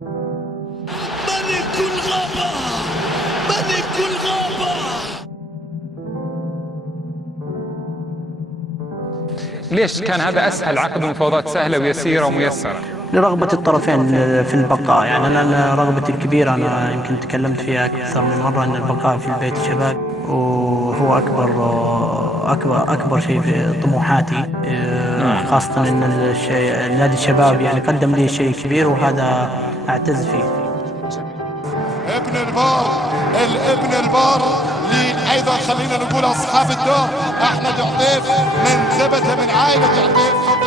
ملك الغابة، ملك الغابة. ليش كان هذا أسهل عقد مفاوضات سهلة ويسيرة وميسرة؟ لرغبة الطرفين في البقاء. يعني أنا رغبتي الكبيرة، أنا يمكن تكلمت فيها أكثر من مرة، أن البقاء في البيت الشباب، وهو أكبر شيء في طموحاتي. خاصة أن نادي الشباب يعني قدم لي شيء كبير، وهذا أعتز فيه. ابن البار، الابن البار ايضا خلينا نقول اصحاب الدور احمد عطيف من ثبت من عائله عطيف.